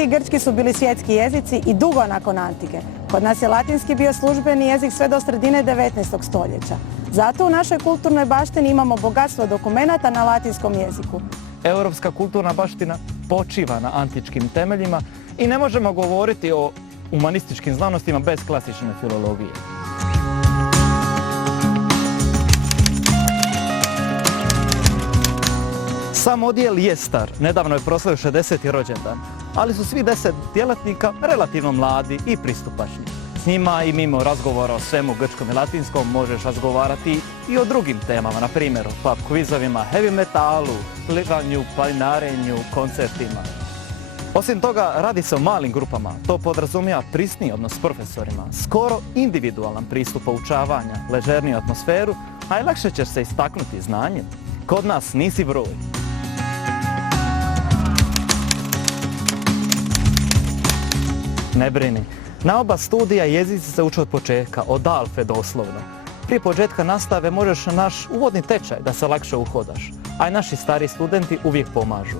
Latinski i grčki su bili svjetski jezici i dugo nakon antike. Kod nas je latinski bio službeni jezik sve do sredine 19. stoljeća. Zato u našoj kulturnoj baštini imamo bogatstvo dokumenata na latinskom jeziku. Europska kulturna baština počiva na antičkim temeljima i ne možemo govoriti o humanističkim znanostima bez klasične filologije. Sam odjel je star, nedavno je proslavio 60. rođendan, ali su svi 10 djelatnika relativno mladi i pristupačni. S njima i mimo razgovora o svemu grčkom i latinskom možeš razgovarati i o drugim temama, na primjer o pub kvizovima, heavy metalu, plivanju, planinarenju, koncertima. Osim toga, radi se o malim grupama, to podrazumijeva prisniji odnos s profesorima, skoro individualan pristup poučavanja, ležerniju atmosferu, a i lakše ćeš se istaknuti znanjem. Kod nas nisi broj. Ne brini, na oba studija jezici se uče od početka, od alfe doslovno. Prije početka nastave možeš na naš uvodni tečaj da se lakše uhodaš, a i naši stari studenti uvijek pomažu.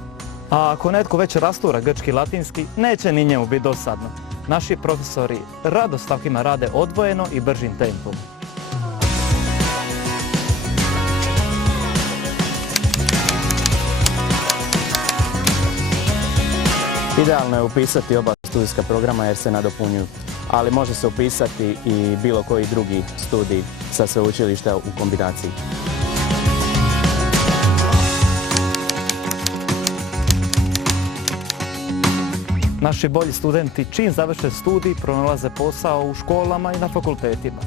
A ako netko već rastura grčki i latinski, neće ni njemu biti dosadno. Naši profesori rado s takvima rade odvojeno i bržim tempom. Idealno je upisati oba studijska programa jer se nadopunjuju, ali može se upisati i bilo koji drugi studij sa sveučilišta u kombinaciji. Naši bolji studenti čim završe studij pronalaze posao u školama i na fakultetima.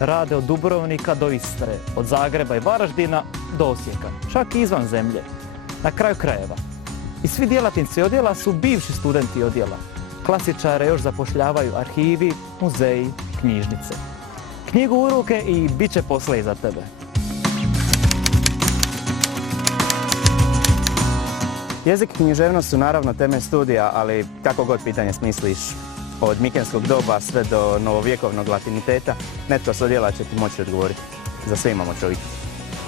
Rade od Dubrovnika do Istre, od Zagreba i Varaždina do Osijeka, čak i izvan zemlje. Na kraju krajeva. I svi djelatnici odjela su bivši studenti odjela. Klasičare još zapošljavaju arhivi, muzeji, knjižnice. Knjigu u ruke i bit će posla iza tebe. Jezik i književnost su naravno temelj studija, ali kako god pitanje smisliš, od mikenskog doba sve do novovjekovnog latiniteta, netko s odjela će ti moći odgovoriti. Za sve imamo čovjeka.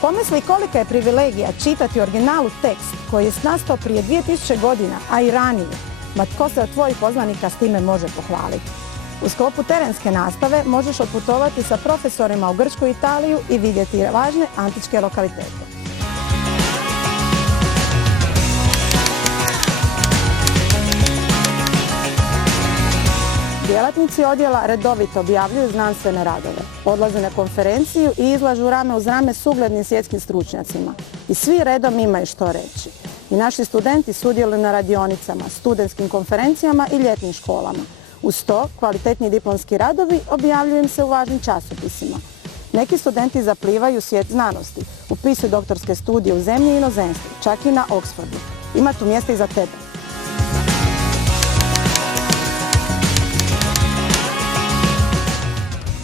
Pomisli kolika je privilegija čitati u originalu tekst koji je nastao prije 2000 godina, a i ranije. Ma tko se od tvojih poznanika s time može pohvaliti? U sklopu terenske nastave možeš otputovati sa profesorima u Grčku i Italiju i vidjeti važne antičke lokalitete. Djelatnici odjela redovito objavljuju znanstvene radove, odlaze na konferenciju i izlažu rame uz rame s uglednim svjetskim stručnjacima. I svi redom imaju što reći. I naši studenti sudjeluju na radionicama, studentskim konferencijama i ljetnim školama. Uz to, kvalitetni diplomski radovi objavljuju im se u važnim časopisima. Neki studenti zaplivaju u svijet znanosti, upisuju doktorske studije u zemlji i inozemstvu, čak i na Oxfordu. Ima tu mjesta i za tebe.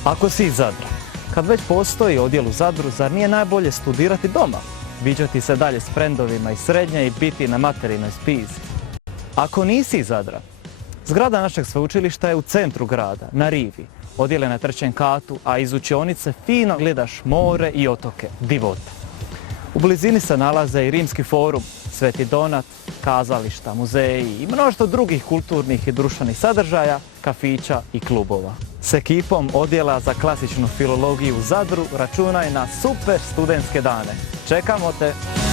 Ako si iz Zadra, kad već postoji odjel u Zadru, zar nije najbolje studirati doma? Viđati se dalje s frendovima iz srednje i biti na materinoj spizi. Ako nisi iz Zadra, zgrada našeg sveučilišta je u centru grada, na rivi. Odjel je na 3. katu, a iz učionice fino gledaš more i otoke, divota. U blizini se nalaze i Rimski forum, Sveti Donat, kazališta, muzeji i mnoštvo drugih kulturnih i društvenih sadržaja, kafića i klubova. S ekipom odjela za klasičnu filologiju u Zadru računaj na super studentske dane. Čekamo te!